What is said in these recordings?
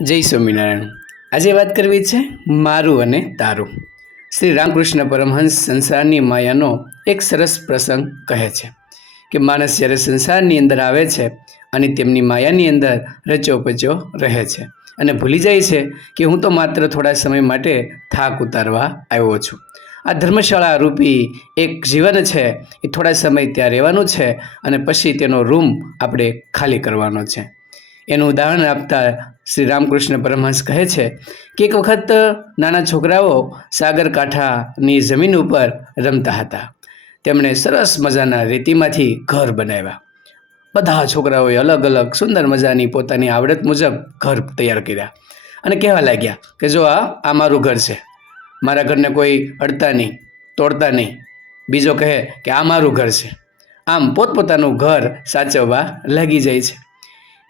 જય સ્વામિનારાયણ. આજે વાત કરવી છે મારું અને તારું. શ્રી રામકૃષ્ણ પરમહંસ સંસારની માયાનો એક સરસ પ્રસંગ કહે છે કે માણસ જ્યારે સંસારની અંદર આવે છે અને તેમની માયાની અંદર રચોપચો રહે છે અને ભૂલી જાય છે કે હું તો માત્ર થોડા સમય માટે થાક ઉતારવા આવ્યો છું. આ ધર્મશાળા રૂપી એક જીવન છે, એ થોડા સમય ત્યાં રહેવાનું છે અને પછી તેનો રૂમ આપણે ખાલી કરવાનો છે. એનું ઉદાહરણ આપતા શ્રી રામકૃષ્ણ પરમહંસ કહે છે કે એક વખત નાના છોકરાઓ સાગરકાંઠાની જમીન ઉપર રમતા હતા. તેમણે સરસ મજાના રેતીમાંથી ઘર બનાવ્યા. બધા છોકરાઓએ અલગ અલગ સુંદર મજાની પોતાની આવડત મુજબ ઘર તૈયાર કર્યા અને કહેવા લાગ્યા કે જો આ આ મારું ઘર છે, મારા ઘરને કોઈ અડતા નહીં, તોડતા નહીં. બીજો કહે કે આ મારું ઘર છે. આમ પોતપોતાનું ઘર સાચવવા લાગી જાય છે.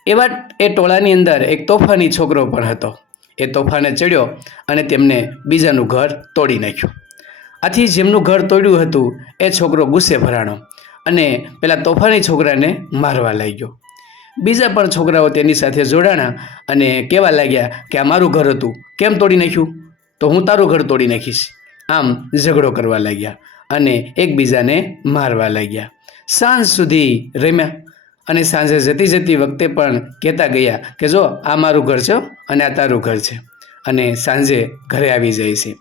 એવા એ ટોળાની અંદર એક તોફાની છોકરો પણ હતો. એ તોફાને ચડ્યો અને તેમને બીજાનું ઘર તોડી નાખ્યું. આથી જેમનું ઘર તોડ્યું હતું, એ છોકરો ગુસ્સે ભરાણો અને પેલા તોફાની છોકરાને મારવા લાગ્યો. બીજા પણ છોકરાઓ તેની સાથે જોડાણા અને કહેવા લાગ્યા કે, આ મારું ઘર હતું. કેમ તોડી નાખ્યું? તો હું તારું ઘર તોડી નાખીશ. આમ ઝઘડો કરવા લાગ્યા અને એકબીજાને મારવા લાગ્યા. સાંજ સુધી રમ્યા. અને સાંજે જતી જતી વખતે પણ કહેતા ગયા કે જો આ મારું ઘર છે અને આ તારું ઘર છે. અને સાંજે ઘરે આવી જાય છે.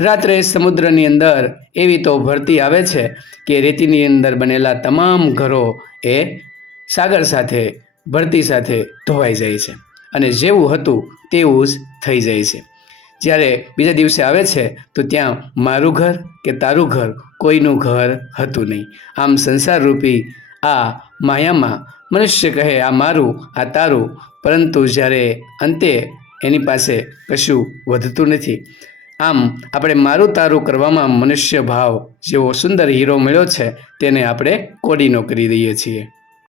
રાત્રે સમુદ્રની અંદર એવી તો ભરતી આવે છે કે રેતીની અંદર બનેલા તમામ ઘરો એ સાગર સાથે, ભરતી સાથે ધોવાઈ જાય છે. અને જેવું હતું તેવું જ થઈ જાય છે. જ્યારે બીજા દિવસે આવે છે તો ત્યાં મારું ઘર કે તારું ઘર કોઈનું ઘર હતું નહીં. આમ સંસારરૂપી આ માયામાં મનુષ્ય કહે, આ મારું, આ તારું. પરંતુ જ્યારે અંતે એની પાસે કશું વધતું નથી. આમ, આપણે મારું તારું કરવામાં મનુષ્ય ભાવ જેવો સુંદર હીરો મળ્યો છે, તેને આપણે કોડીનો કરી દઈએ છીએ.